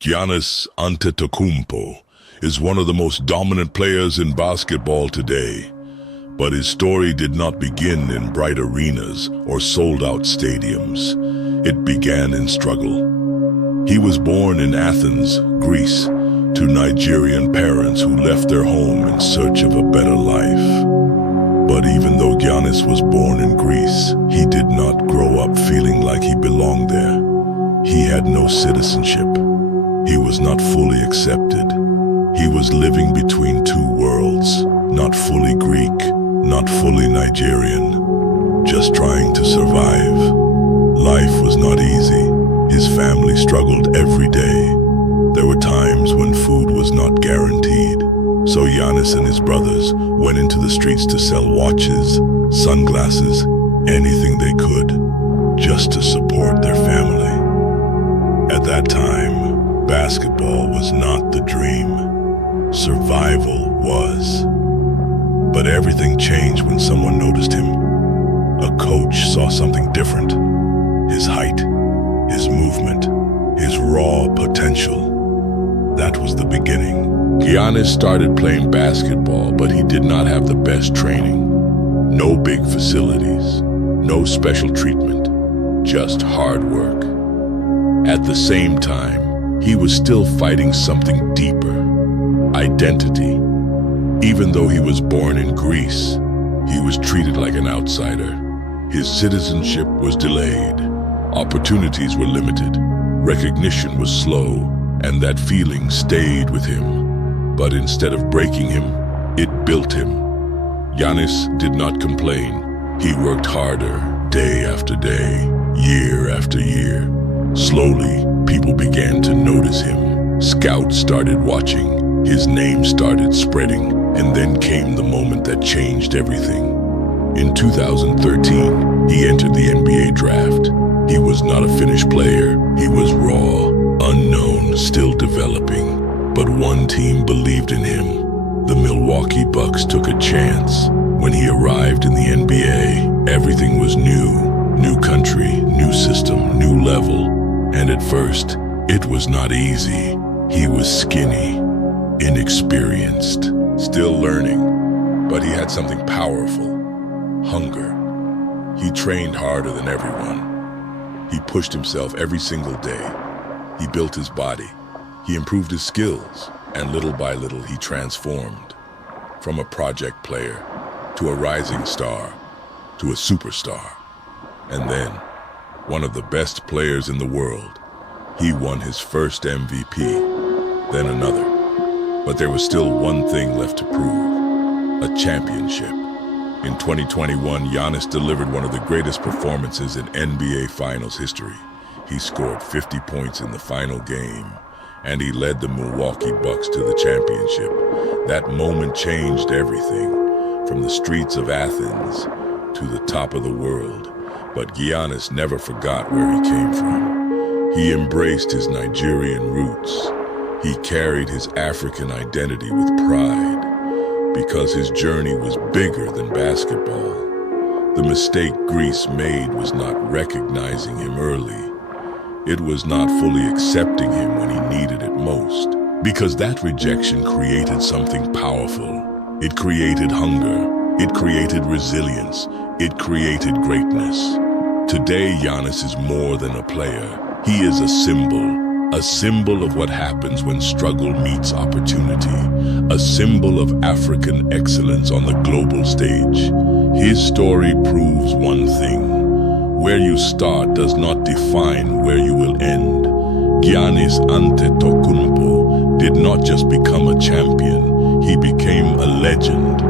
Giannis Antetokounmpo is one of the most dominant players in basketball today, but his story did not begin in bright arenas or sold-out stadiums. It began in struggle. He was born in Athens, Greece, to Nigerian parents who left their home in search of a better life. But even though Giannis was born in Greece, he did not grow up feeling like he belonged there. He had no citizenship. He was not fully accepted. He was living between two worlds, not fully Greek, not fully Nigerian, just trying to survive. Life was not easy. His family struggled every day. There were times when food was not guaranteed. So Giannis and his brothers went into the streets to sell watches, sunglasses, anything they could, just to support their family. At that time, basketball was not the dream. Survival was. But everything changed when someone noticed him. A coach saw something different. His height, his movement, his raw potential. That was the beginning. Giannis started playing basketball, but he did not have the best training. No big facilities, no special treatment, just hard work. At the same time, he was still fighting something deeper, identity. Even though he was born in Greece, he was treated like an outsider. His citizenship was delayed, opportunities were limited, recognition was slow, and that feeling stayed with him. But instead of breaking him, it built him. Giannis did not complain. He worked harder, day after day, year after year. Slowly, people began to notice him. Scouts started watching. His name started spreading. And then came the moment that changed everything. In 2013, he entered the NBA draft. He was not a finished player. He was raw, unknown, still developing. But one team believed in him. The Milwaukee Bucks took a chance. When he arrived in the NBA, everything was new. New country, new system, new level. And at first, it was not easy. He was skinny, inexperienced, still learning. But he had something powerful: hunger. He trained harder than everyone. He pushed himself every single day. He built his body. He improved his skills, and little by little he transformed. From a project player, to a rising star, to a superstar. And then, one of the best players in the world. He won his first MVP, then another. But there was still one thing left to prove: a championship. In 2021, Giannis delivered one of the greatest performances in NBA Finals history. He scored 50 points in the final game, and he led the Milwaukee Bucks to the championship. That moment changed everything, from the streets of Athens to the top of the world. But Giannis never forgot where he came from. He embraced his Nigerian roots. He carried his African identity with pride, because his journey was bigger than basketball. The mistake Greece made was not recognizing him early. It was not fully accepting him when he needed it most, because that rejection created something powerful. It created hunger. It created resilience. It created greatness. Today, Giannis is more than a player. He is a symbol of what happens when struggle meets opportunity, a symbol of African excellence on the global stage. His story proves one thing: where you start does not define where you will end. Giannis Antetokounmpo did not just become a champion, he became a legend.